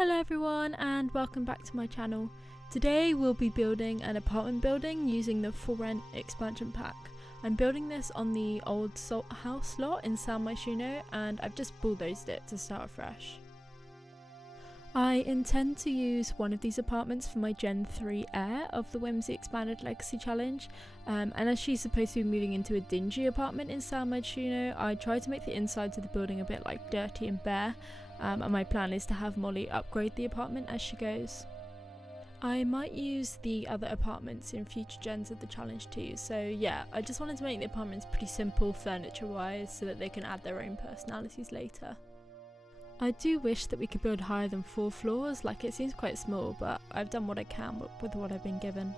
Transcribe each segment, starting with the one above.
Hello everyone and welcome back to my channel. Today we'll be building an apartment building using the For Rent expansion pack. I'm building this on the old Salt House lot in San Myshuno and I've just bulldozed it to start fresh. I intend to use one of these apartments for my Gen 3 heir of the Whimsy Expanded Legacy challenge, and as she's supposed to be moving into a dingy apartment in San Myshuno, I tried to make the insides of the building a bit like dirty and bare, and my plan is to have Molly upgrade the apartment as she goes. I might use the other apartments in future gens of the challenge too, so yeah, I just wanted to make the apartments pretty simple furniture wise so that they can add their own personalities later. I do wish that we could build higher than 4 floors, like it seems quite small, but I've done what I can with what I've been given.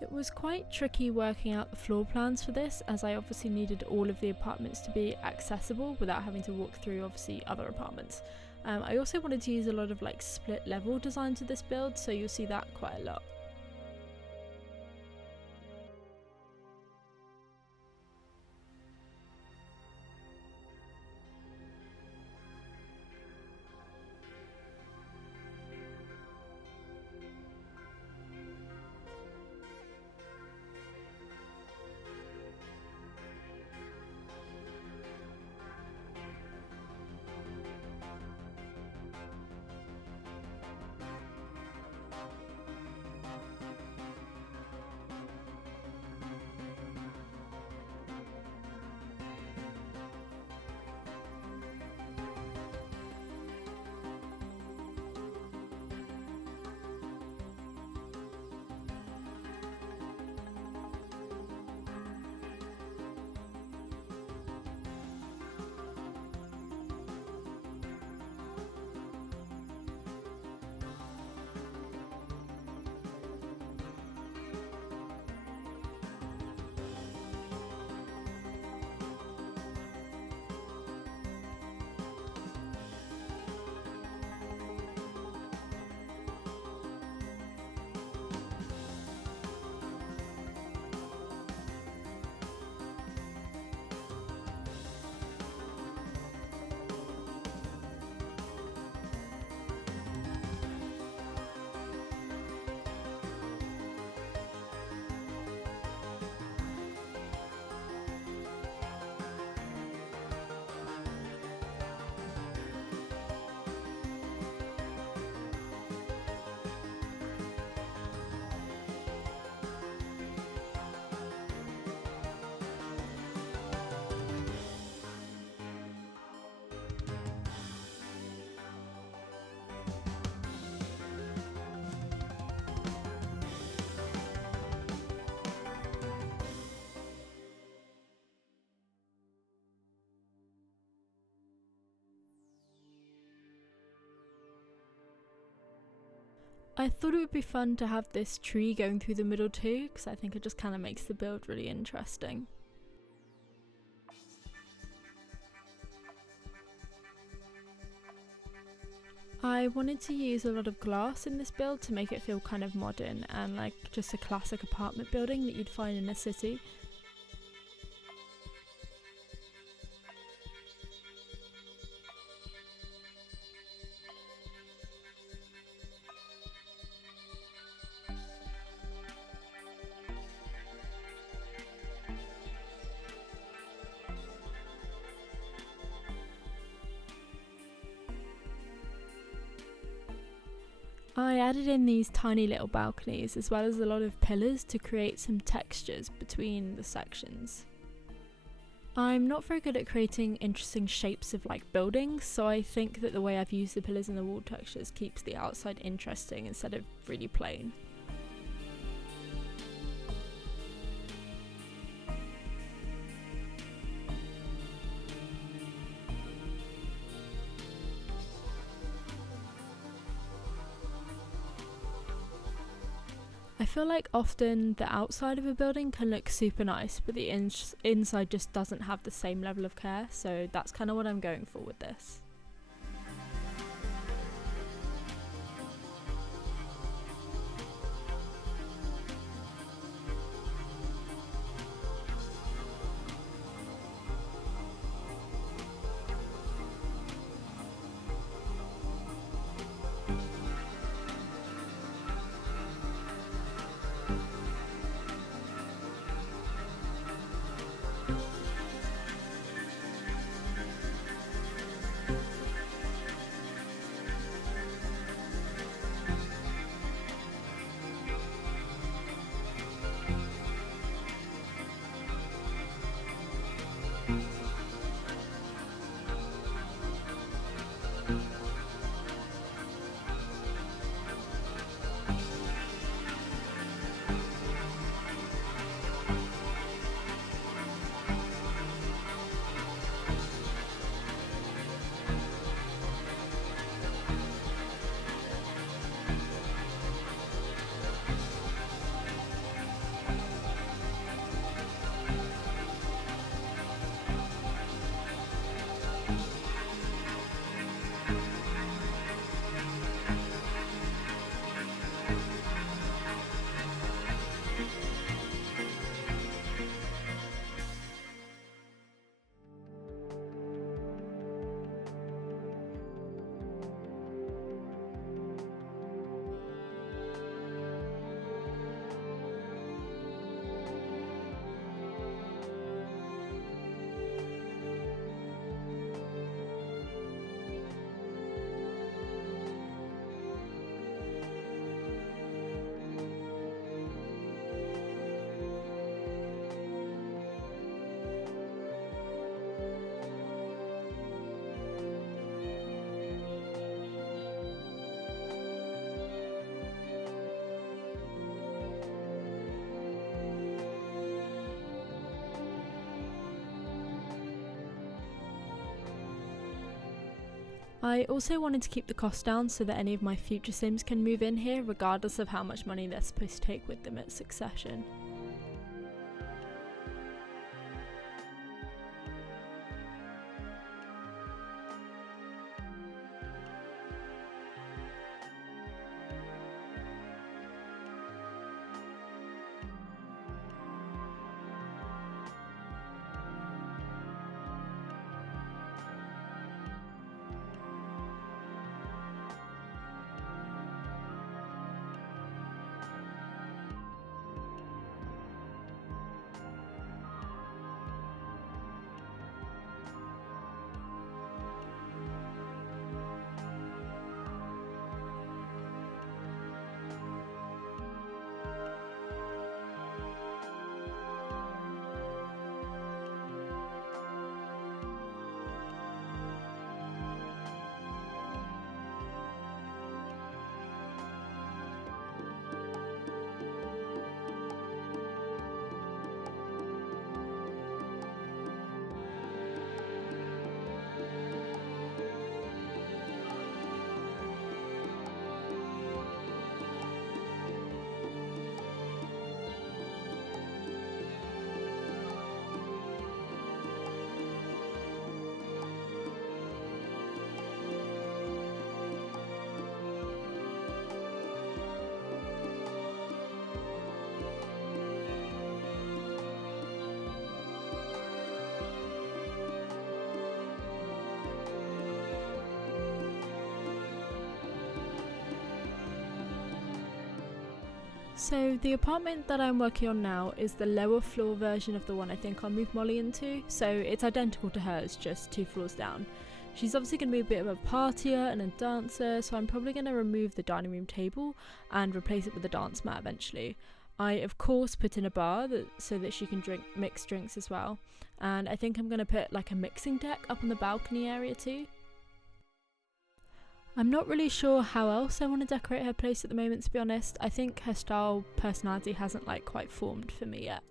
It was quite tricky working out the floor plans for this, as I obviously needed all of the apartments to be accessible without having to walk through obviously other apartments. I also wanted to use a lot of like split level design to this build, so you'll see that quite a lot. I thought it would be fun to have this tree going through the middle too, because I think it just kind of makes the build really interesting. I wanted to use a lot of glass in this build to make it feel kind of modern and like just a classic apartment building that you'd find in a city. I added in these tiny little balconies as well as a lot of pillars to create some textures between the sections. I'm not very good at creating interesting shapes of like buildings, so I think that the way I've used the pillars and the wall textures keeps the outside interesting instead of really plain. I feel like often the outside of a building can look super nice, but the inside just doesn't have the same level of care, so that's kind of what I'm going for with this. I also wanted to keep the cost down so that any of my future Sims can move in here regardless of how much money they're supposed to take with them at succession. So the apartment that I'm working on now is the lower floor version of the one I think I'll move Molly into, so it's identical to hers, just 2 floors down. She's obviously going to be a bit of a partier and a dancer, so I'm probably going to remove the dining room table and replace it with a dance mat eventually. I of course put in a bar so that she can drink mixed drinks as well, and I think I'm going to put like a mixing deck up on the balcony area too. I'm not really sure how else I want to decorate her place at the moment, to be honest. I think her style personality hasn't like quite formed for me yet.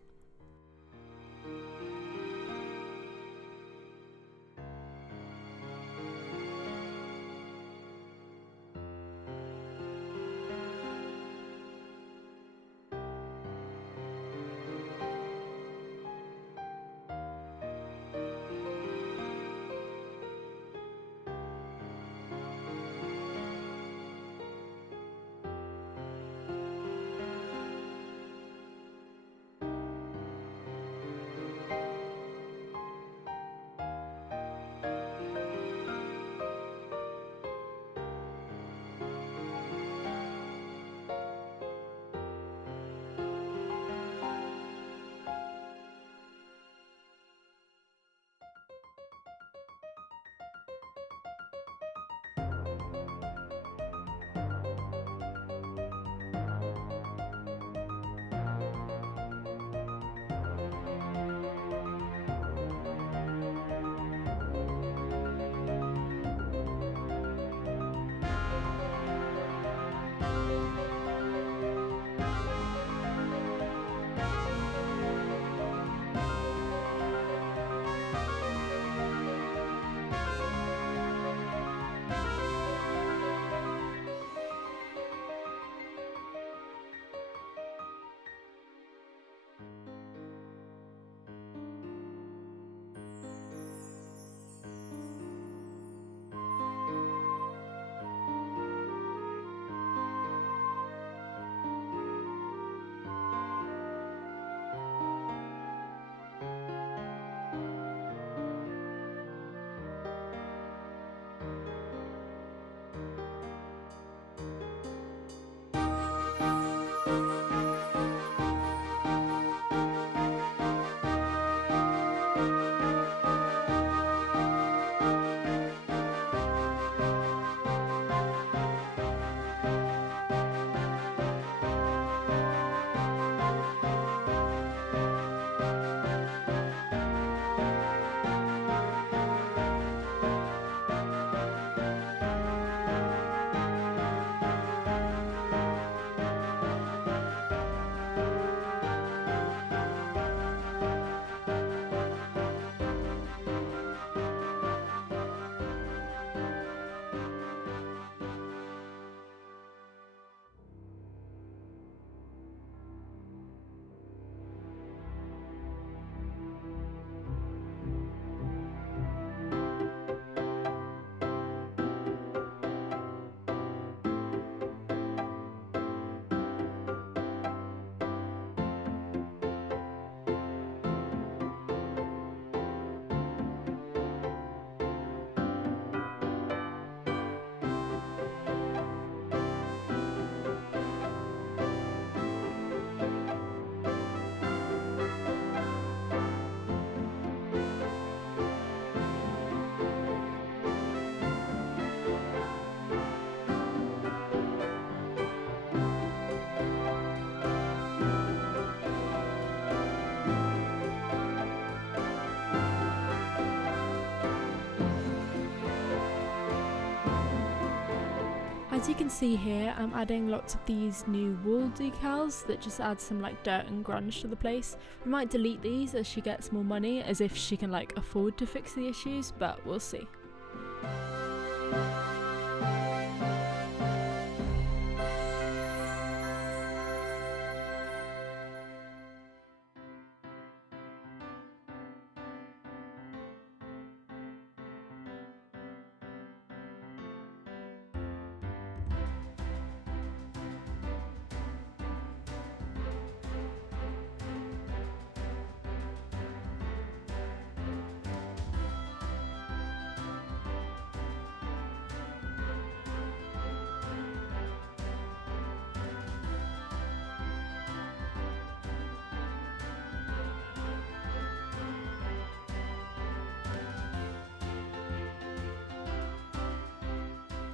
As you can see here, I'm adding lots of these new wall decals that just add some like dirt and grunge to the place. We might delete these as she gets more money, as if she can like afford to fix the issues, but we'll see.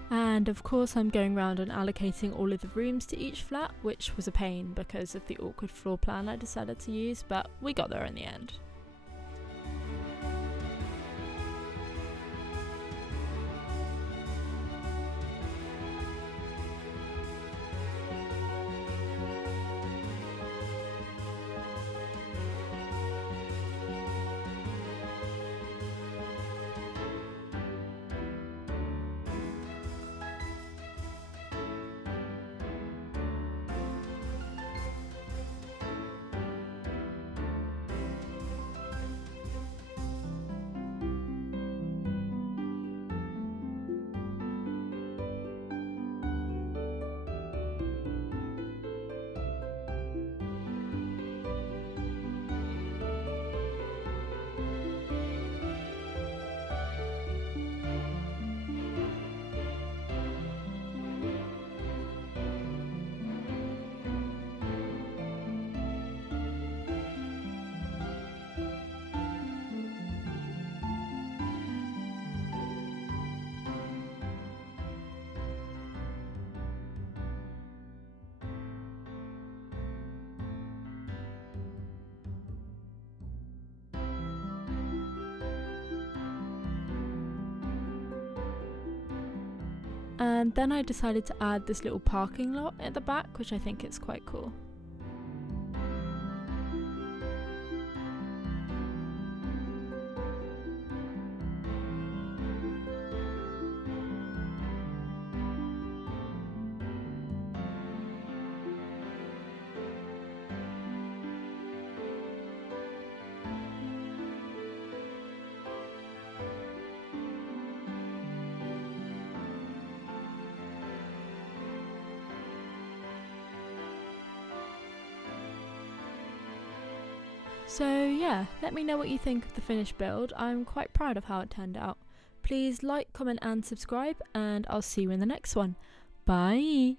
And of course I'm going around and allocating all of the rooms to each flat, which was a pain because of the awkward floor plan I decided to use, but we got there in the end. And then I decided to add this little parking lot at the back, which I think is quite cool. So yeah, let me know what you think of the finished build. I'm quite proud of how it turned out. Please like, comment and subscribe, and I'll see you in the next one. Bye!